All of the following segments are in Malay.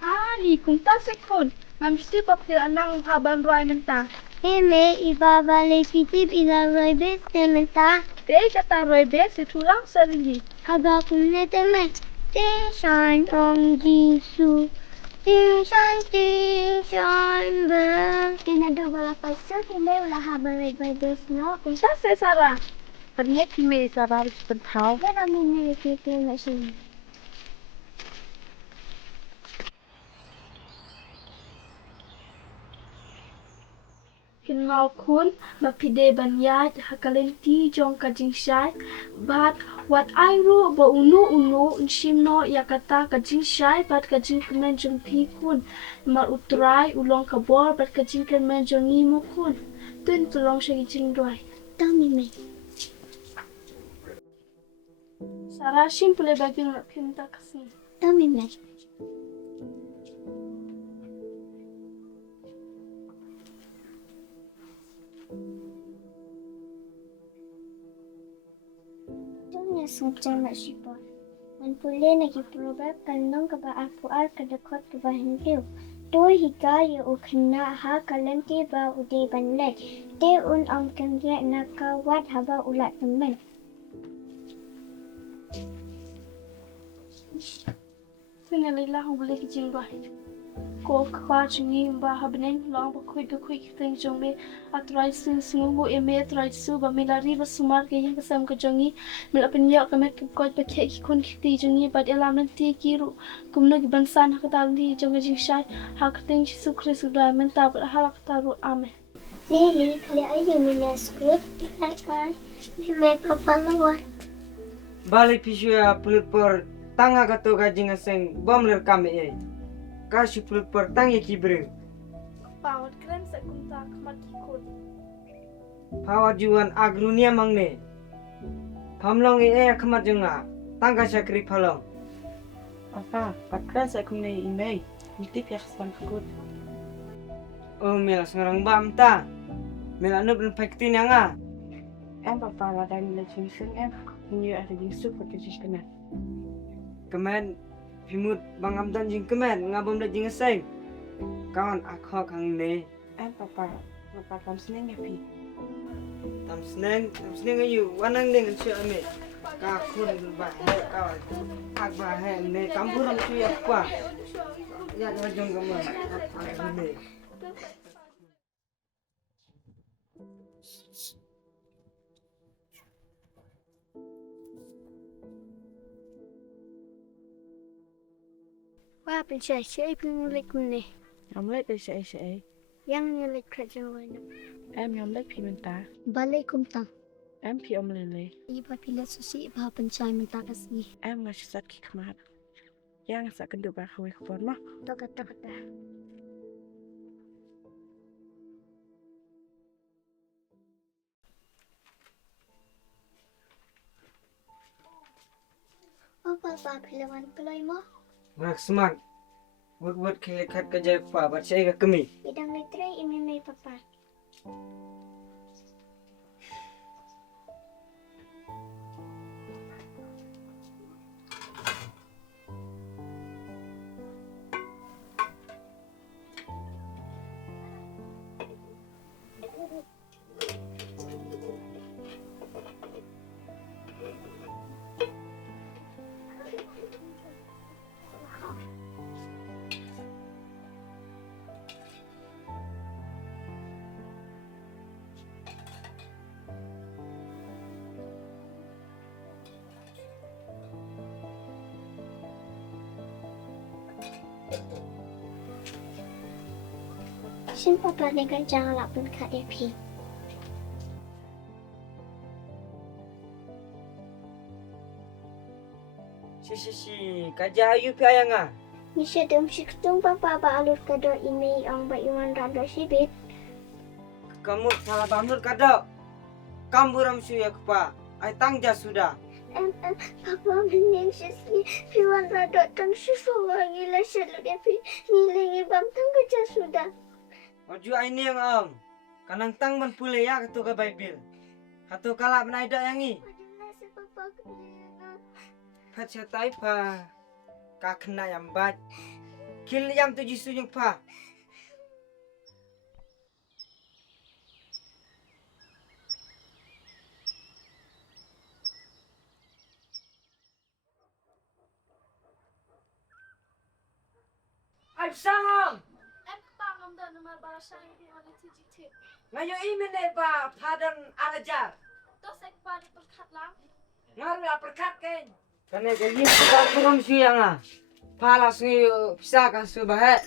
Hari kung tasikon, mamsti papil anang habang roy menta. Heme ibabalik kitip ilaroy bes tementa. Te kata roy be situlang sarili. Haba kumne teme. Tishan tong jisu. Tishan bang. Tinado wala paso, hindi wala habang bes no. Kung tase Sara. Paniya kime Sara harus pentau. Yan ang minilipiti na siya. Hinau kun mapide banyat hakalenti jong kajingshai bat wat airu ba unu unshimno yakata kajingshai bat kajing kemen jong pi kun mar utrai ulong kabor bat kajing kemen jong imo kun tun tulong shagi jingduwai. Tami me. Sara simple bagi nak pinta kasi. Tami me. Sungcang nak sipon. Manpulih lagi program kandung keba akuar kedekot keba hindu. Doi hikaya ukna ha kalenti ba ude banlet. Te un kengre nakawat haba ulat temen. Finalila Khublei ki jingduwai. Ko kwa chingi ba habnen long ba khui kiteng jongme atrai singu eme atrai su ba milari ba sumar ke yang kesam ke jongi mila penya kamet ke ko ba ke kun khiti jongi ba elam nanti kiru kumno ki bansan haktal di jongi jingshai hakateng su kristu da menta ba halak taru ame. Lili kali ayu mina script kan me papalawa. Bali pisua pulper tanga kato ka jingaseng bomler kame e. Kasi pulper tangi kibre. Pawat kren sa kunta kamat kikun. Pawat juan agrunia mangne. Pamlong e kamat junga. Tangga sakri palong. Apa, patran sa kumne imay. Multi piyaksan kikut. Oh mela sengarang bam ta. Mela nup pektin yang a. Em papa ladang nila jingseng em. Hinyo ada jingsuk pakai jingskenat. Kemen Pimut bangam dan jing kemen ngabom da jingaseng. Kawan akho kang ne. Em papa tam seneng ya pi. Tam seneng ayu wanang dengan si ame. Ka khun ba he kawan. Ak ba he ne kampuram tu ya kwa. Ya ngajong kaman. Ak ne. Wah pensai saya penulis kuning. Amlek dari saya. Yang nulis kerja warna. Em amlek pi menta. Balik kumtang. Em pi lele. Iba pilih susi bah pensai mentah kasih. Em ngasih sat ki kemat. Yang sak kedua bah kue kepor mah. Kata. Apa pilihan pelai mah? Rak smart. Buat ke kat KJP bat saya ka kemi. Bidang literai ini papa. Xin papa dengan jangan lapun KJP. Si kaja ayu pi ayang a. Misya dem siktung papa ba alur kador email ang ba iwan rado sibit. Kamu salah bamur kada. Kamburam suya kpa. Ai tangja sudah. Papa menyeng sisi iwan rado tang sifu wangila syalut epi nilengi bam tang kerja sudah. Oju ini yang am. Kanang tang man pule ya katu ka Bible. Katu kalap na ida yangi. Padahal si papa kena. khachatai pa ka khna yam bat khil yam tu jisu yung pa I'm sang. Em pangam dah nama bahasa yang ada cicit. Ngayon imene ba padan arajar. Tos ek pada perkat lang. Ngaru aperkat ken. kane ke yin ka puram si yang a palas ni bisa ka su bahe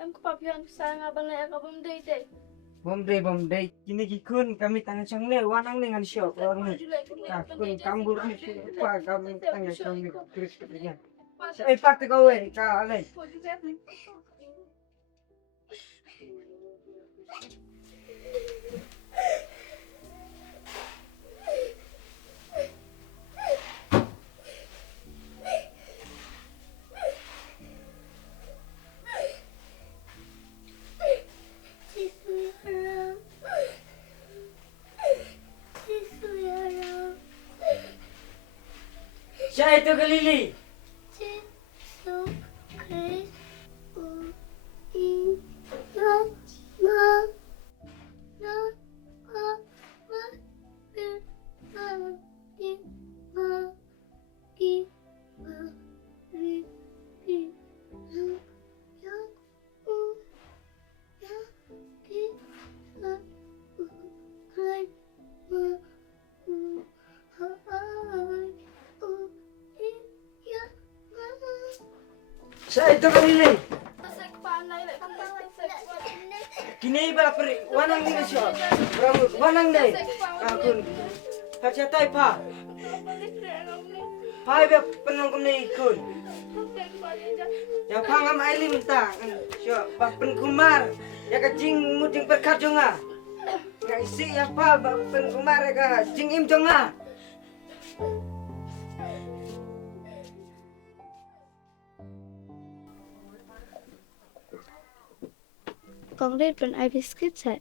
Em kepapian saya ngabang lek abang day. bomdei kini kikun kami tanya chang le wanang dengan syok orang ni ka kun kambur ni pa kami tanya chang ni Presbyterian saya pak te kowe ka ale Siya itu kelili. Siya itu kelili. Tos ek panai lek tos ek. Kini bala peri wanang ni siya. Rambut wanang deh. Kakun. Kacatai pa. Pai be penong kemni kun. Ya pangam aili minta. Siya bak penkumar. Ya ka jing muding perkat jonga. Ya isi ya pa bak penkumar ya ka jing im jonga. Con red pen ai biscuit set.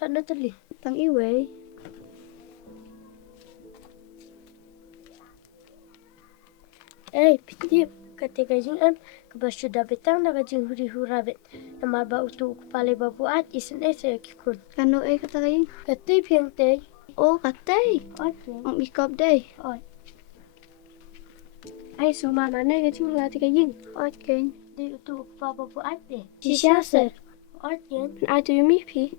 Kan dah teli. Tang iwei. Pitip ketika jing em kebas sudah betang dah jing huri hurabet. Nama ba utu kepala babu at isen saya kikun. Kano kata jing? Kati piang teh. Oh kati. Ang ikap deh. Ai semua mana jing latih jing. Okay. Di utu kepala babu at deh. Jingiaseng. Ai tu mi pi.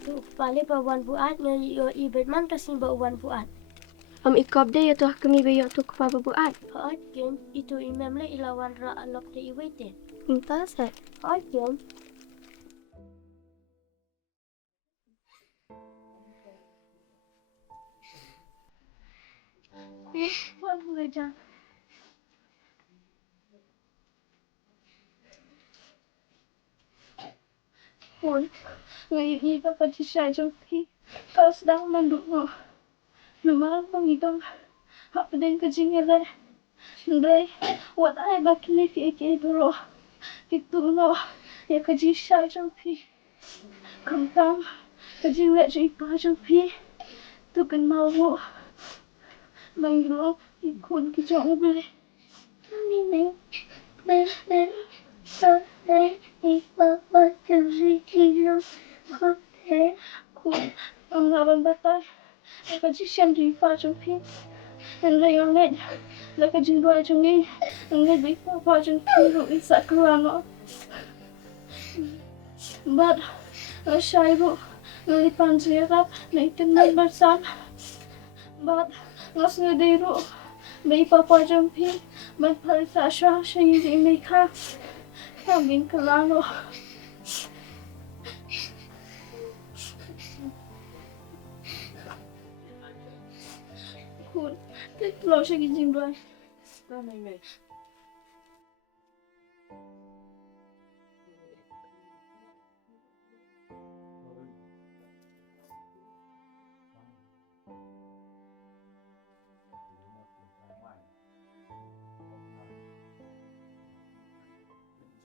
Tu kepala bawan buat ngai yo ibet mang tasin bawan buat. Ikop dia tu kami bayo tu kepala buat. Ken itu imam le ilawan ra alok te iwete. Entah sa. Ken. Wan leja. Ôi, người y bác vẫn chỉ xài trong khi có đang mang đủ ngọ. Nó mà không nghĩ đâu. Họ đến cái gì nghe đây. Đây, what I bác lấy phía kia bro. Cái tụ nó, ya cái gì xài trong khi. Không tâm, cái gì lệ cho y bác trong khi. Tụ cần mau hộ. Bằng nó, y khôn cái chỗ bên. Mình. Ang laban batay, nagkajisyan di pa jung pi. Ang layong led, nagkajingduwai jung ni, ang led di pa jung pi ru isa kurano. But, ang siyay ru, ang lipan zirap, na itinan barsam. But, ngas nga di ru, may pa jung pi, magparisa siya hindi may ka. Kaming kalano. Cool. Take lo siya jingduwai. May.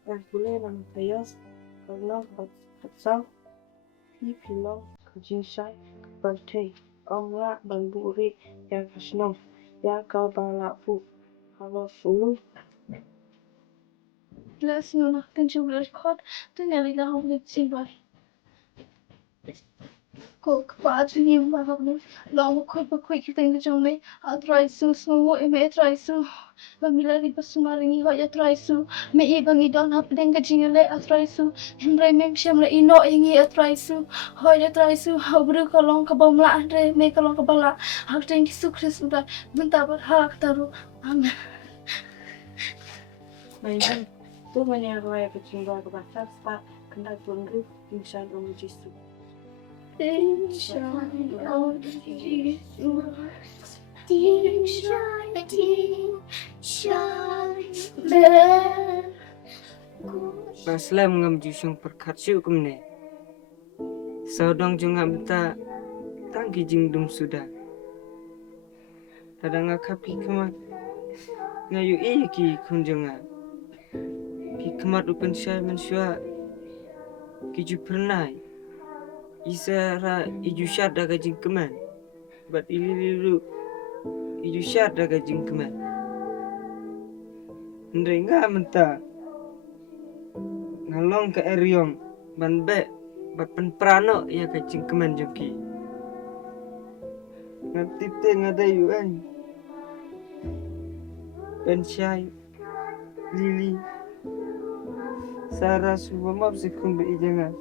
Khublei nang tayas karena katsau ki pilong kajinshai Bante, Omra Bamburi, Yakashnom, Yakabala Fu, Halafu, Bless you, Kynshi Blei Un, Syngalila Hubli Jingiaseng Khynnah Balang, long quick thing to me. I try so small, I may try so. Pamilari pasumaringi ho ya try so. May ibang idon hapdeng ka jingale I try so. Hindray mem shamra ino ingi I try so. Ho ya try so. Habru kalong kabamla andre may kalong kabala. Hagdeng Yesus Kristus da bynta berhak taru. Amen. Amen. Tu menyerahkan kecinggal kepada Pak, kena tunduk insan Yesus. Shine on Jesus. Shine. Baslam ngam jusung perkatsu kumne. Saudang jungam ta tangki jingdum sudah. Kadang akapi kema ngayu ki kunjunga. Ki kemat upen syai mensua ki jupernai. Isara iju syar daga jingkeman. Bat ililu iju syar daga jingkeman. Ndre nga menta ngalong ke eriong ban be bat penprano ya ke jingkeman joki. Ngatite ngadayu an. Ben syai lili Sarah subamap sekumbe ijanga.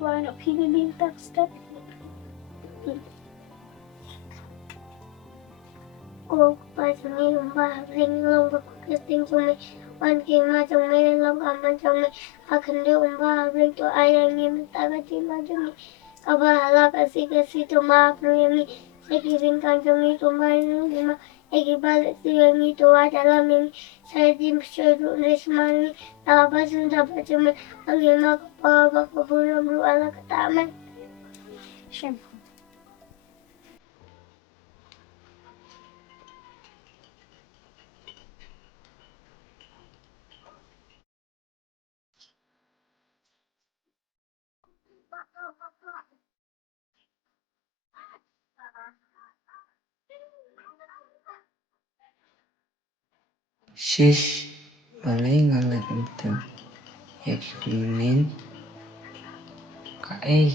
Line up healing that step. Cô ba trong mi ba ring long ba kyrteng trong mi ban king ma trong mi long aman trong mi akhande ba ring to ai mi ta ba ti ma trong mi kaba hala kasi to ma pro mi seki ring kan trong mi to ma ring ma eki ba si mi to wa dala mi sai dim shoru resma mi ta ba sun da ba trong mi agi ma pa ba ko buram ru ala kataman shem. Shish balai ngalat betul. Ya kikunin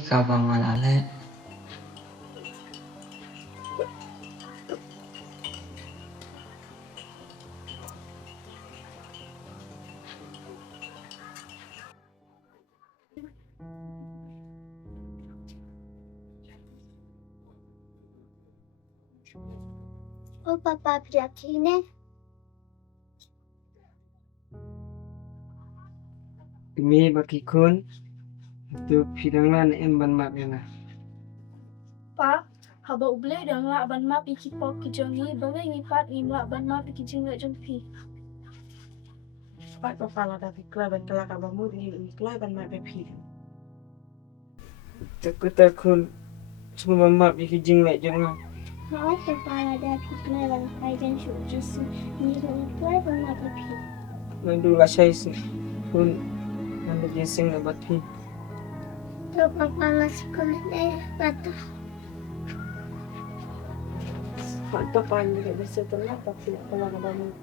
kaba ngalale. Oh papa Presbyterian. Demi bakikun itu pidanglan emban mapena. Pa, haba ublei dang la ban map iki pok ki jongi bangai ngipat ngimla ban map iki jingle jompi. Pak kepala dari kelaban kelak abamu di kelaban mata pil. Takut semua map iki jingle jonga. Hãy subscribe cho kênh Blei Un kênh Jingiaseng Khynnah Balang. Nandula siya isi. Pun nandigising na bati. Terpapalas kembali batu. Ito pa hindi ka bisa telah tapi kalau ada mau.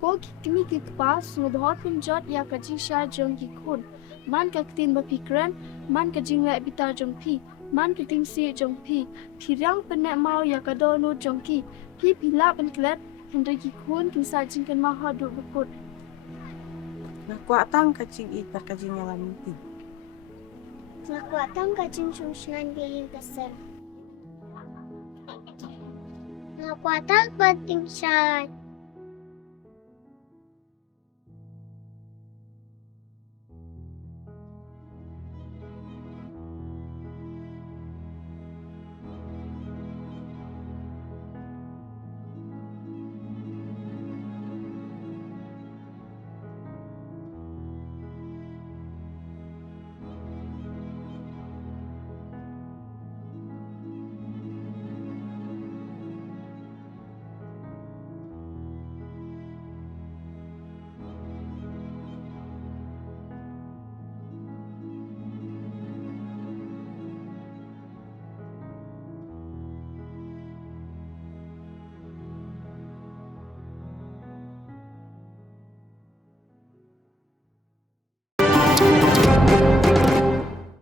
Ko kimi ki pas ngudhot pinjot ya ka sha jong ki khun man ka tin ba pikran man ka jinga bita jong pi man ka ting si jong pi pirang penek mau ya ka do no jong ki pi pila pen klet hendra ki khun kin sa jing kan ma ha do bukut Nakuatang kacing itar kacing yang lampi. Nakuatang kacing susnan di kasar. Nakuatang penting syat.